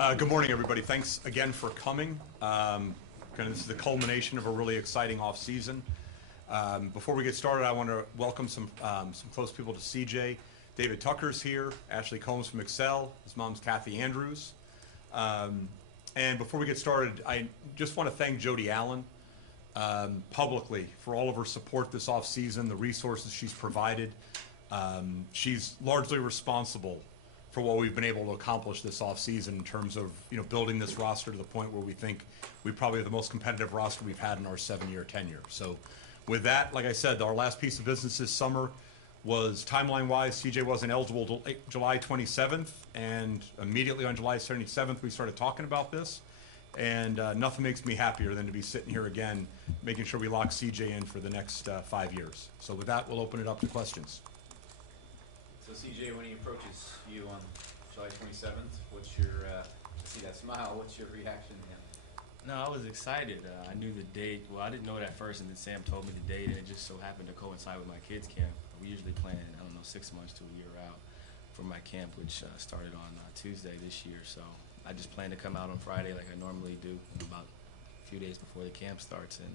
Good morning, everybody. Thanks again for coming. This is the culmination of a really exciting off-season. Before we get started, I want to welcome some close people to CJ. David Tucker's here, Ashley Combs from Excel, his mom's Kathy Andrews. And before we get started, I just want to thank Jody Allen publicly for all of her support this off-season, the resources she's provided. She's largely responsible for what we've been able to accomplish this offseason in terms of building this roster to the point where we think we probably have the most competitive roster we've had in our 7-year tenure. So with that, like I said, our last piece of business this summer was timeline-wise, CJ wasn't eligible till July 27th, and immediately on July 27th we started talking about this, and nothing makes me happier than to be sitting here again making sure we lock CJ in for the next 5 years. So with that, we'll open it up to questions. So CJ, when he approaches you on July 27th, what's your, see that smile, what's your reaction to him? No, I was excited. I knew the date. Well, I didn't know it at first, and then Sam told me the date, and it just so happened to coincide with my kids' camp. We usually plan, 6 months to a year out for my camp, which started on Tuesday this year. So I just plan to come out on Friday like I normally do, about a few days before the camp starts. And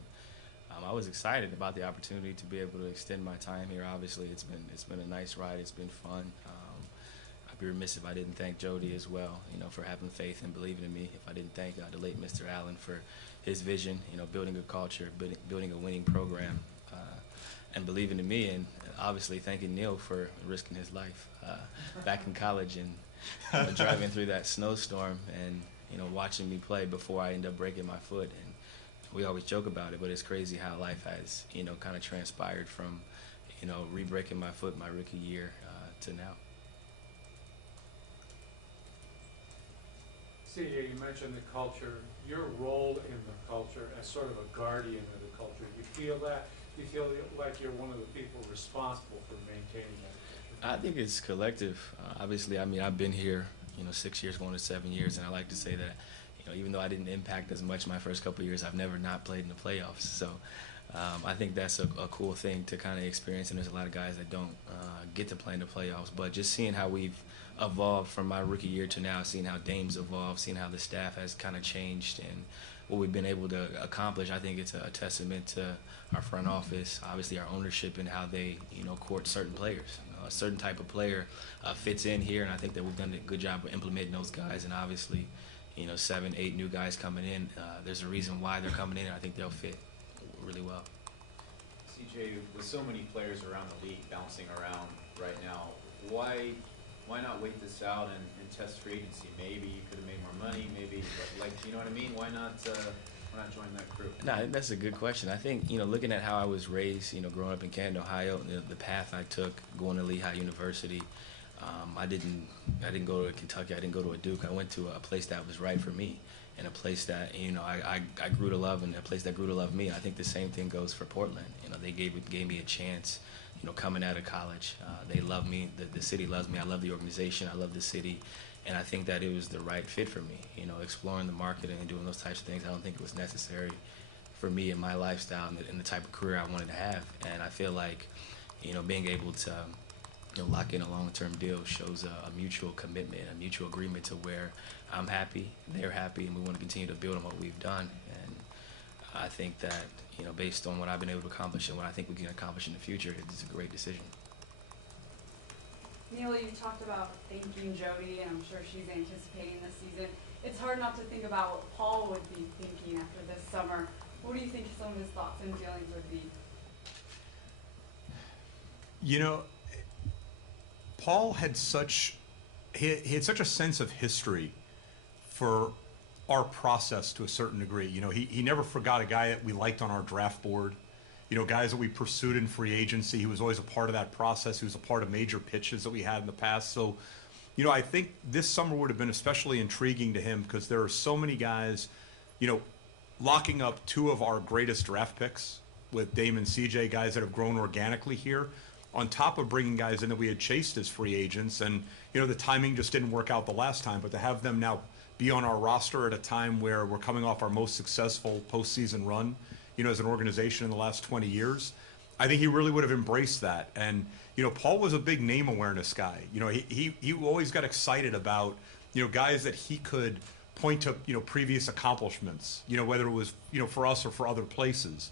I was excited about the opportunity to be able to extend my time here. Obviously, it's been a nice ride. It's been fun. I'd be remiss if I didn't thank Jody as well, for having faith and believing in me. If I didn't thank the late Mr. Allen for his vision, building a culture, building a winning program, and believing in me. And obviously thanking Neil for risking his life back in college and driving through that snowstorm and watching me play before I end up breaking my foot. And we always joke about it, but it's crazy how life has, kind of transpired from, re-breaking my foot my rookie year to now. CJ, you mentioned the culture. Your role in the culture as sort of a guardian of the culture. Do you feel that? Do you feel like you're one of the people responsible for maintaining that culture? I think it's collective. Obviously, I've been here, 6 years, going to 7 years, and I like to say that, even though I didn't impact as much my first couple of years, I've never not played in the playoffs. So I think that's a cool thing to kind of experience, and there's a lot of guys that don't get to play in the playoffs. But just seeing how we've evolved from my rookie year to now, seeing how Dame's evolved, seeing how the staff has kind of changed and what we've been able to accomplish, I think it's a testament to our front office, obviously our ownership, and how they, court certain players. A certain type of player fits in here, and I think that we've done a good job of implementing those guys. And obviously, 7, 8 new guys coming in, there's a reason why they're coming in, and I think they'll fit really well. CJ, with so many players around the league bouncing around right now, why not wait this out and test free agency? Maybe you could have made more money, maybe, like, you know what I mean? Why not join that crew? No, that's a good question. I think, looking at how I was raised, growing up in Canton, Ohio, the path I took going to Lehigh University, I didn't go to Kentucky, I didn't go to a Duke. I went to a place that was right for me, and a place that, I grew to love, and a place that grew to love me. I think the same thing goes for Portland. They gave me a chance, coming out of college. They love me, the city loves me, I love the organization, I love the city, and I think that it was the right fit for me. Exploring the market and doing those types of things, I don't think it was necessary for me and my lifestyle and the type of career I wanted to have. And I feel like, being able to lock in a long-term deal shows a mutual commitment, a mutual agreement to where I'm happy, they're happy, and we want to continue to build on what we've done. And I think that, based on what I've been able to accomplish and what I think we can accomplish in the future, it's a great decision. Neil, you talked about thanking Jody, and I'm sure she's anticipating this season. It's hard not to think about what Paul would be thinking after this summer. What do you think some of his thoughts and feelings would be? Paul had such a sense of history for our process to a certain degree. He never forgot a guy that we liked on our draft board. Guys that we pursued in free agency. He was always a part of that process. He was a part of major pitches that we had in the past. So, I think this summer would have been especially intriguing to him because there are so many guys, locking up 2 of our greatest draft picks with Dame and CJ, guys that have grown organically here, on top of bringing guys in that we had chased as free agents. And, the timing just didn't work out the last time, but to have them now be on our roster at a time where we're coming off our most successful postseason run, as an organization in the last 20 years, I think he really would have embraced that. And, Paul was a big name awareness guy. He always got excited about, guys that he could point to, previous accomplishments, whether it was, for us or for other places.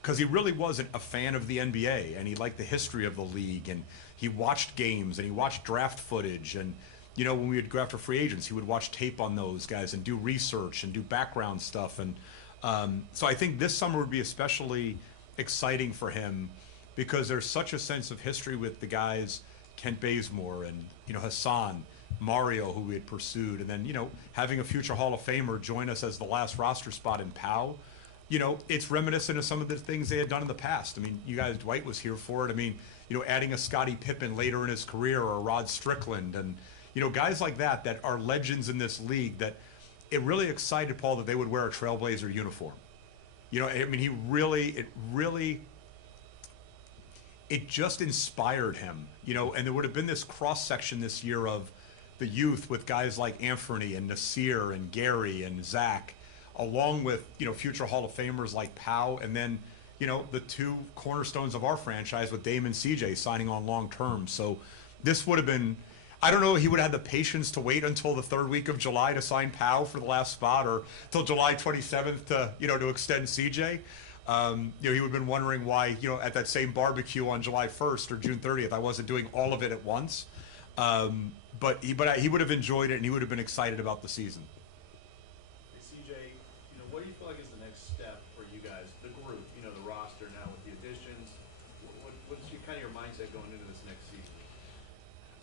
Because he really wasn't a fan of the NBA, and he liked the history of the league, and he watched games, and he watched draft footage, and, when we would go after free agents, he would watch tape on those guys and do research and do background stuff. And so I think this summer would be especially exciting for him because there's such a sense of history with the guys, Kent Bazemore and, Hassan, Mario, who we had pursued, and then, having a future Hall of Famer join us as the last roster spot in Pau, it's reminiscent of some of the things they had done in the past. I mean, you guys, Dwight was here for it. I mean, adding a Scottie Pippen later in his career or a Rod Strickland and, guys like that are legends in this league that it really excited Paul that they would wear a Trailblazer uniform. I mean, it just inspired him, and there would have been this cross-section this year of the youth with guys like Anthony and Nasir and Gary and Zach, along with, future Hall of Famers like Pau, and then, the two cornerstones of our franchise with Dame and CJ signing on long term. So this would have been, I don't know, he would have had the patience to wait until the third week of July to sign Pau for the last spot, or till July 27th to, to extend CJ. He would have been wondering why, at that same barbecue on July 1st or June 30th, I wasn't doing all of it at once. But he would have enjoyed it, and he would have been excited about the season. Hey, CJ, what do you feel like is the next step for you guys, the group, the roster now with the additions? What's kind of your mindset going into this next season?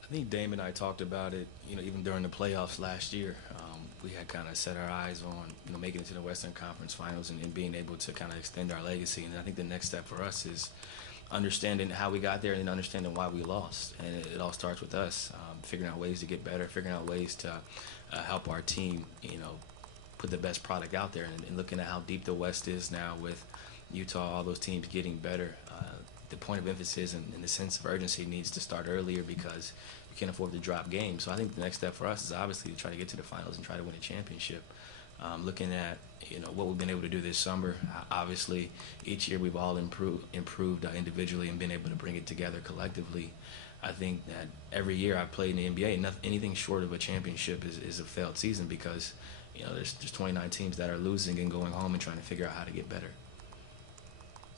I think Dame and I talked about it, even during the playoffs last year. We had kind of set our eyes on, making it to the Western Conference Finals and being able to kind of extend our legacy. And I think the next step for us is understanding how we got there and understanding why we lost. And it all starts with us, figuring out ways to get better, figuring out ways to help our team, put the best product out there, and looking at how deep the West is now with Utah, all those teams getting better. The point of emphasis and the sense of urgency needs to start earlier because we can't afford to drop games. So I think the next step for us is obviously to try to get to the finals and try to win a championship. Looking at what we've been able to do this summer, obviously each year we've all improved individually and been able to bring it together collectively. I think that every year I've played in the NBA, anything short of a championship is a failed season because there's 29 teams that are losing and going home and trying to figure out how to get better.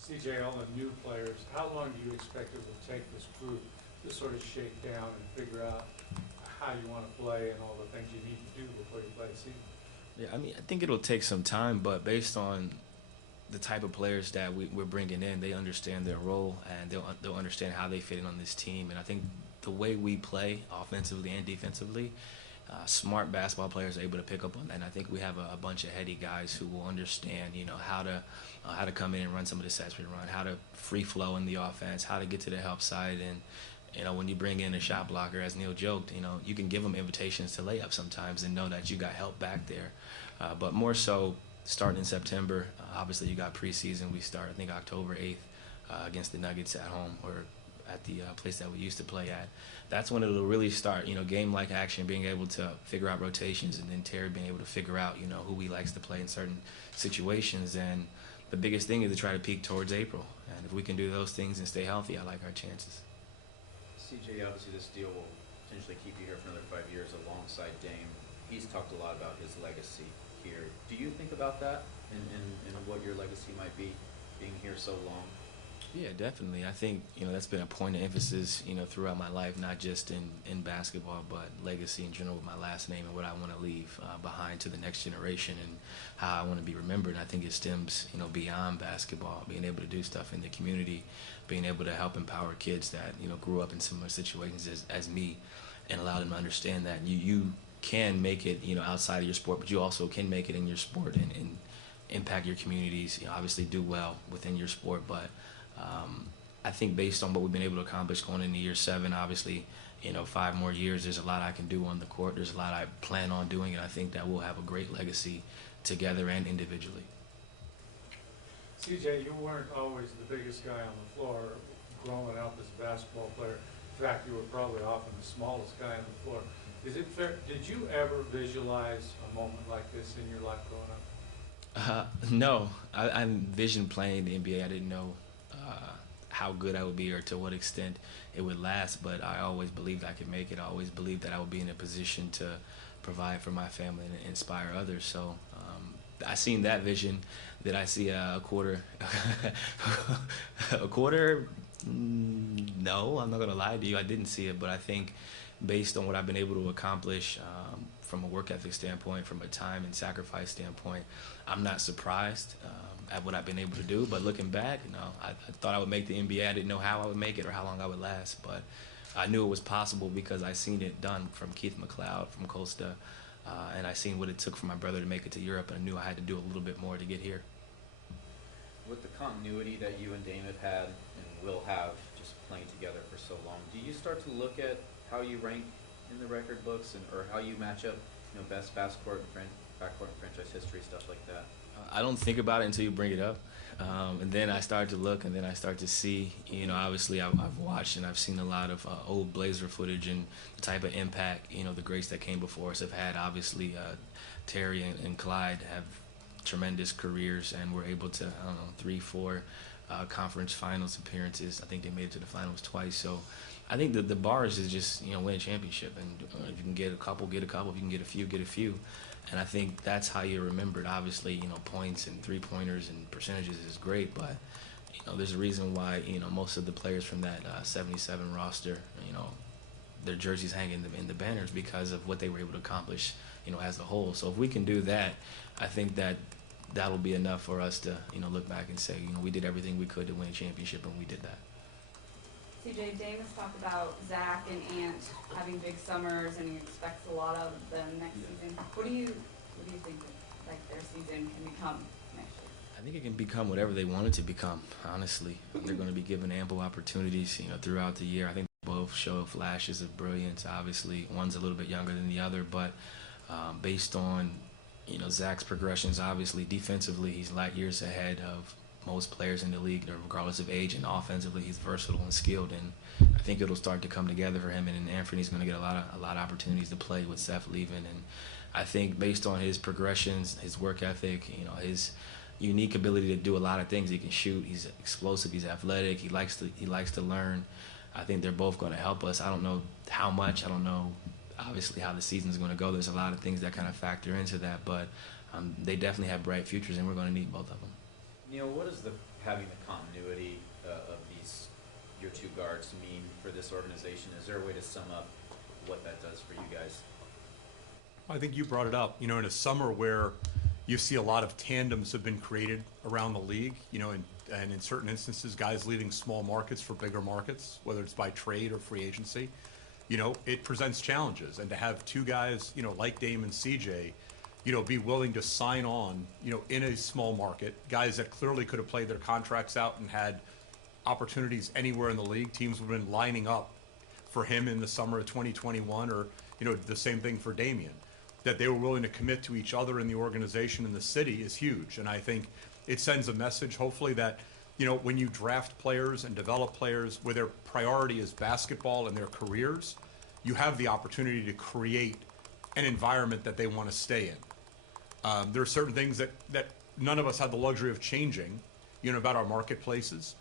CJ, all the new players, how long do you expect it will take this group to sort of shake down and figure out how you want to play and all the things you need to do before you play a season? Yeah, I mean, I think it'll take some time, but based on the type of players that we're bringing in, they understand their role and they'll understand how they fit in on this team. And I think the way we play offensively and defensively, smart basketball players are able to pick up on that. And I think we have a bunch of heady guys who will understand, how to come in and run some of the sets we run, how to free flow in the offense, how to get to the help side. And when you bring in a shot blocker, as Neil joked, you can give them invitations to layup sometimes and know that you got help back there. But more so, starting in September, obviously you got preseason. We start, I think, October 8th against the Nuggets at home or at the place that we used to play at. That's when it'll really start, game-like action, being able to figure out rotations, and then Terry being able to figure out, who he likes to play in certain situations. And the biggest thing is to try to peak towards April. And if we can do those things and stay healthy, I like our chances. CJ, obviously this deal will potentially keep you here for another 5 years alongside Dame. He's talked a lot about his legacy here. Do you think about that and what your legacy might be being here so long? Yeah, definitely. I think, that's been a point of emphasis, throughout my life, not just in basketball, but legacy in general with my last name and what I want to leave behind to the next generation and how I want to be remembered. And I think it stems, beyond basketball, being able to do stuff in the community, being able to help empower kids that, grew up in similar situations as me and allow them to understand that you can make it, outside of your sport, but you also can make it in your sport and impact your communities, obviously do well within your sport. But I think based on what we've been able to accomplish going into year 7, obviously, 5 more years, there's a lot I can do on the court. There's a lot I plan on doing, and I think that we'll have a great legacy together and individually. CJ, you weren't always the biggest guy on the floor growing up as a basketball player. In fact, you were probably often the smallest guy on the floor. Is it fair? Did you ever visualize a moment like this in your life growing up? No. I envisioned playing the NBA. I didn't know how good I would be or to what extent it would last, but I always believed I could make it. I always believed that I would be in a position to provide for my family and inspire others. So I seen that vision. Did I see a quarter? A quarter? No, I'm not gonna lie to you. I didn't see it, but I think based on what I've been able to accomplish from a work ethic standpoint, from a time and sacrifice standpoint, I'm not surprised at what I've been able to do. But looking back, I thought I would make the NBA. I didn't know how I would make it or how long I would last, but I knew it was possible because I seen it done from Keith McLeod, from Costa, and I seen what it took for my brother to make it to Europe, and I knew I had to do a little bit more to get here. With the continuity that you and Dame have had and will have just playing together for so long, do you start to look at how you rank in the record books or how you match up, best backcourt and franchise history, stuff like that? I don't think about it until you bring it up. And then I start to look, and then I start to see, obviously I've watched and I've seen a lot of old Blazer footage and the type of impact, the greats that came before us have had. Obviously, Terry and Clyde have tremendous careers and were able to, 3, 4 conference finals appearances. I think they made it to the finals twice. So I think that the bar is just, win a championship. And if you can get a couple, get a couple. If you can get a few, get a few. And I think that's how you're remembered. Obviously, points and three-pointers and percentages is great, but, there's a reason why, most of the players from that 77 roster, their jerseys hang in the banners because of what they were able to accomplish, as a whole. So if we can do that, I think that'll be enough for us to, look back and say, we did everything we could to win a championship, and we did that. CJ, Dame has talked about Zach and Ant having big summers, and he expects a lot of them next season. What do you think their season can become next year? I think it can become whatever they want it to become. Honestly, they're going to be given ample opportunities, throughout the year. I think they both show flashes of brilliance. Obviously, one's a little bit younger than the other, but based on Zach's progressions, obviously defensively he's light years ahead of most players in the league, regardless of age, and offensively he's versatile and skilled, and I think it'll start to come together for him. And Anthony's going to get a lot of opportunities to play with Seth leaving, and I think based on his progressions, his work ethic, his unique ability to do a lot of things. He can shoot. He's explosive. He's athletic. He likes to learn. I think they're both going to help us. I don't know how much. I don't know obviously how the season's going to go. There's a lot of things that kind of factor into that, but they definitely have bright futures, and we're going to need both of them. What does having the continuity of your two guards mean for this organization? Is there a way to sum up what that does for you guys? I think you brought it up. In a summer where you see a lot of tandems have been created around the league, and in certain instances, guys leaving small markets for bigger markets, whether it's by trade or free agency, it presents challenges. And to have two guys, like Dame and CJ, be willing to sign on, in a small market, guys that clearly could have played their contracts out and had opportunities anywhere in the league. Teams would have been lining up for him in the summer of 2021, or, the same thing for Damian. That they were willing to commit to each other in the organization and the city is huge. And I think it sends a message, hopefully, that, when you draft players and develop players where their priority is basketball and their careers, you have the opportunity to create an environment that they want to stay in. There are certain things that none of us have the luxury of changing, about our marketplaces.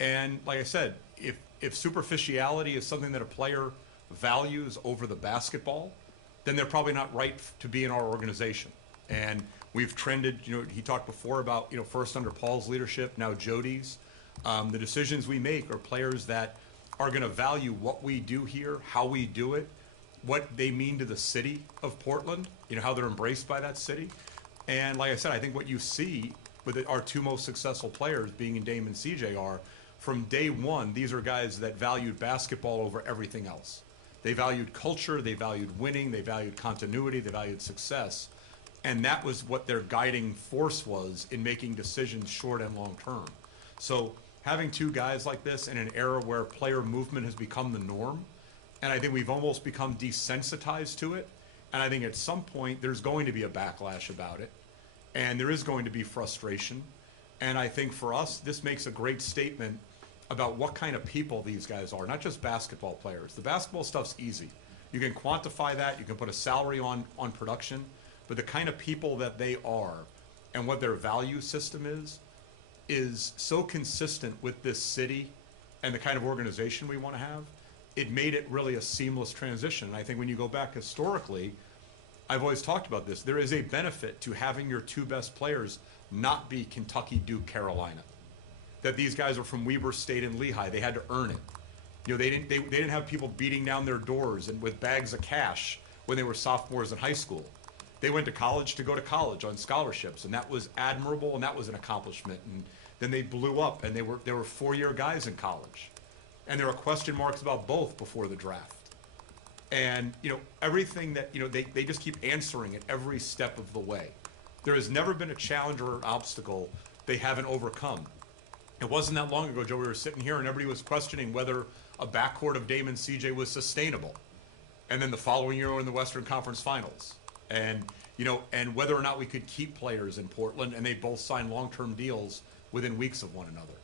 And like I said, if superficiality is something that a player values over the basketball, then they're probably not right to be in our organization. And we've trended, he talked before about, first under Paul's leadership, now Jody's. The decisions we make are players that are going to value what we do here, how we do it, what they mean to the city of Portland, how they're embraced by that city. And like I said, I think what you see with our two most successful players being in Dame and CJ are, from day one, these are guys that valued basketball over everything else. They valued culture, they valued winning, they valued continuity, they valued success. And that was what their guiding force was in making decisions short and long term. So having two guys like this in an era where player movement has become the norm, and I think we've almost become desensitized to it, and I think at some point there's going to be a backlash about it, and there is going to be frustration. And I think for us, this makes a great statement about what kind of people these guys are, not just basketball players. The basketball stuff's easy. You can quantify that, you can put a salary on production, but the kind of people that they are and what their value system is so consistent with this city and the kind of organization we want to have. It made it really a seamless transition. And I think when you go back historically, I've always talked about this. There is a benefit to having your two best players not be Kentucky, Duke, Carolina. That these guys are from Weber State and Lehigh. They had to earn it. You know, they didn't have people beating down their doors and with bags of cash when they were sophomores in high school. They went to college to go to college on scholarships, and that was admirable, and that was an accomplishment. And then they blew up, and they were 4-year guys in college, and there were question marks about both before the draft. And you know, everything that, you know, they just keep answering at every step of the way. There has never been a challenge or an obstacle they haven't overcome. It wasn't that long ago, Joe, we were sitting here and everybody was questioning whether a backcourt of Dame and CJ was sustainable. And then the following year we're in the Western Conference Finals. And, you know, and whether or not we could keep players in Portland, and they both signed long-term deals within weeks of one another.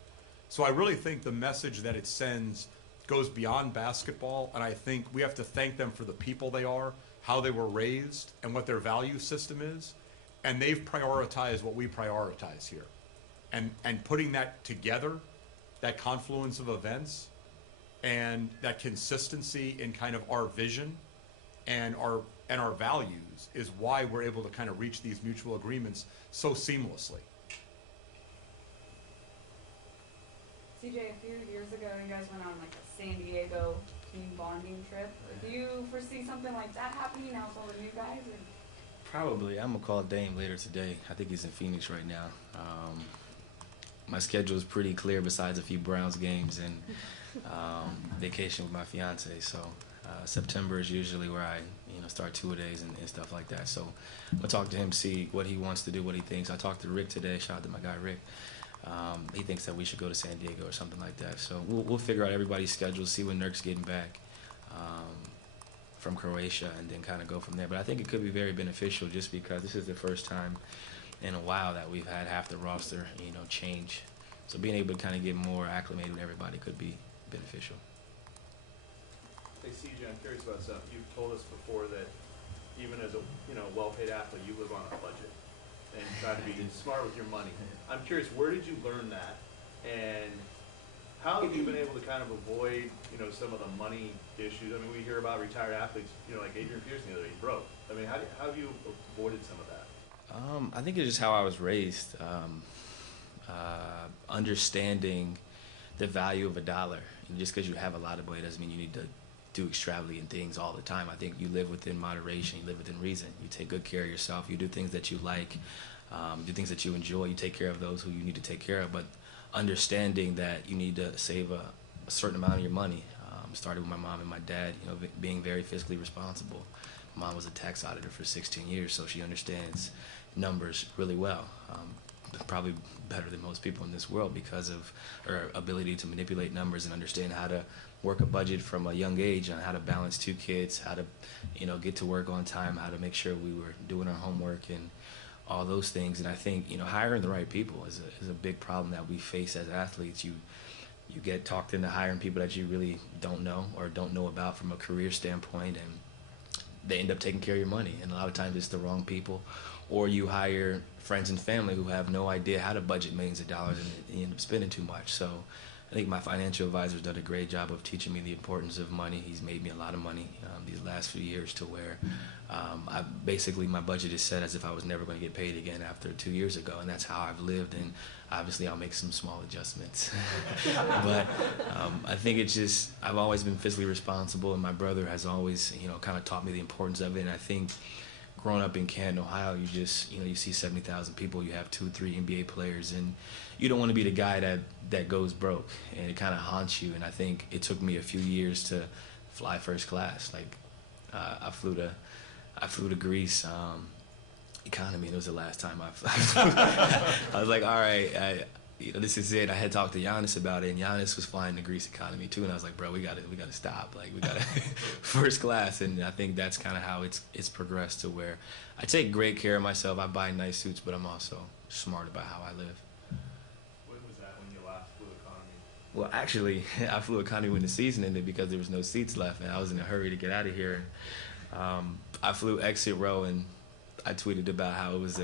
So I really think the message that it sends goes beyond basketball, and I think we have to thank them for the people they are, how they were raised, and what their value system is. And they've prioritized what we prioritize here. And putting that together, that confluence of events, and that consistency in kind of our vision and our values is why we're able to kind of reach these mutual agreements so seamlessly. CJ, a few years ago, you guys went on like a San Diego team bonding trip. Do you foresee something like that happening now with all the new guys? Or? Probably. I'm gonna call Dame later today. I think he's in Phoenix right now. My schedule is pretty clear besides a few Browns games and vacation with my fiance. So September is usually where I, you know, start two-a-days and stuff like that. So I'm gonna talk to him, see what he wants to do, what he thinks. I talked to Rick today. Shout out to my guy Rick. He thinks that we should go to San Diego or something like that. So we'll figure out everybody's schedule, see when Nurk's getting back from Croatia, and then kind of go from there. But I think it could be very beneficial just because this is the first time in a while that we've had half the roster, you know, change. So being able to kind of get more acclimated with everybody could be beneficial. Hey CJ, I'm curious about something. You've told us before that even as a well-paid athlete, you live on a budget and try to be smart with your money. I'm curious, where did you learn that, and how have you been able to kind of avoid some of the money issues? I mean, we hear about retired athletes, like Adrian Pearson the other day, he broke. I mean, how have you avoided some of that? I think it's just how I was raised, understanding the value of a dollar. And just because you have a lot of money doesn't mean you need to do extravagant things all the time. I think you live within moderation, you live within reason. You take good care of yourself, you do things that you like, do things that you enjoy, you take care of those who you need to take care of, but understanding that you need to save a certain amount of your money. Started with my mom and my dad, being very fiscally responsible. Mom was a tax auditor for 16 years, so she understands numbers really well. Probably better than most people in this world because of her ability to manipulate numbers and understand how to work a budget from a young age, on how to balance two kids, how to get to work on time, how to make sure we were doing our homework and all those things. And I think hiring the right people is a big problem that we face as athletes. You get talked into hiring people that you really don't know or don't know about from a career standpoint, and they end up taking care of your money. And a lot of times it's the wrong people, or you hire friends and family who have no idea how to budget millions of dollars, and you end up spending too much. So I think my financial advisor's done a great job of teaching me the importance of money. He's made me a lot of money these last few years to where my budget is set as if I was never going to get paid again after 2 years ago, and that's how I've lived. And obviously I'll make some small adjustments. But I think it's just, I've always been fiscally responsible, and my brother has always, kind of taught me the importance of it. And I think growing up in Canton, Ohio, you just, you see 70,000 people, you have 2 or 3 NBA players, and you don't want to be the guy that goes broke, and it kind of haunts you. And I think it took me a few years to fly first class. Like I flew to Greece, economy, and it was the last time I flew. I was like, all right, this is it. I had talked to Giannis about it, and Giannis was flying the Greece economy too, and I was like, bro, we gotta stop. Like, we gotta first class. And I think that's kind of how it's progressed to where I take great care of myself. I buy nice suits, but I'm also smart about how I live. When was that, when you last flew economy? Well, actually, I flew economy when the season ended because there was no seats left, and I was in a hurry to get out of here. I flew exit row, and I tweeted about how it was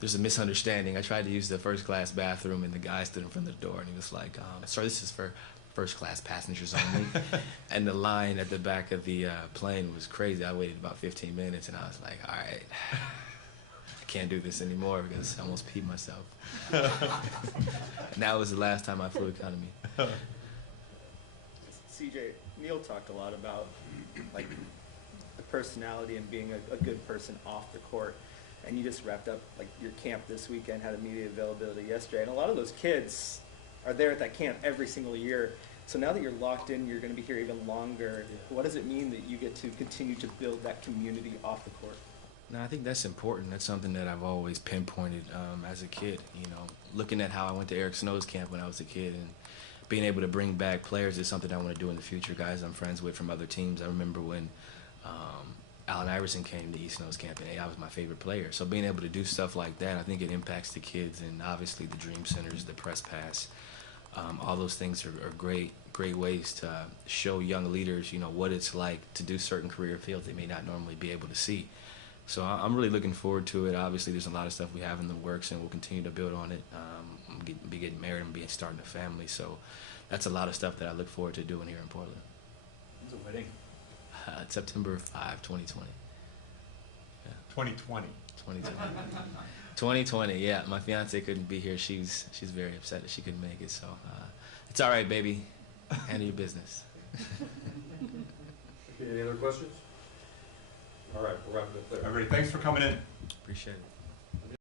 there's a misunderstanding. I tried to use the first class bathroom, and the guy stood in front of the door, and he was like, "Sir, this is for first class passengers only. And the line at the back of the plane was crazy. I waited about 15 minutes, and I was like, all right, I can't do this anymore because I almost peed myself. And that was the last time I flew economy. CJ, Neil talked a lot about like the personality and being a good person off the court, and you just wrapped up like your camp this weekend, had a media availability yesterday, and a lot of those kids are there at that camp every single year. So now that you're locked in, you're going to be here even longer. What does it mean that you get to continue to build that community off the court? No, I think that's important. That's something that I've always pinpointed as a kid. You know, looking at how I went to Eric Snow's camp when I was a kid, and being able to bring back players is something I want to do in the future. Guys I'm friends with from other teams. I remember when Allen Iverson came to East Snow's camp, and AI was my favorite player. So being able to do stuff like that, I think it impacts the kids, and obviously the Dream Centers, the Press Pass. All those things are great ways to show young leaders, you know, what it's like to do certain career fields they may not normally be able to see. So I'm really looking forward to it. Obviously, there's a lot of stuff we have in the works, and we'll continue to build on it. Be getting married and starting a family. So that's a lot of stuff that I look forward to doing here in Portland. When's the wedding? September 5, 2020. Yeah. 2020. 2020. 2020, yeah. My fiance couldn't be here. She's very upset that she couldn't make it. So it's all right, baby. Handle your business. Okay, any other questions? All right, we'll wrap it up there. Everybody, thanks for coming in. Appreciate it.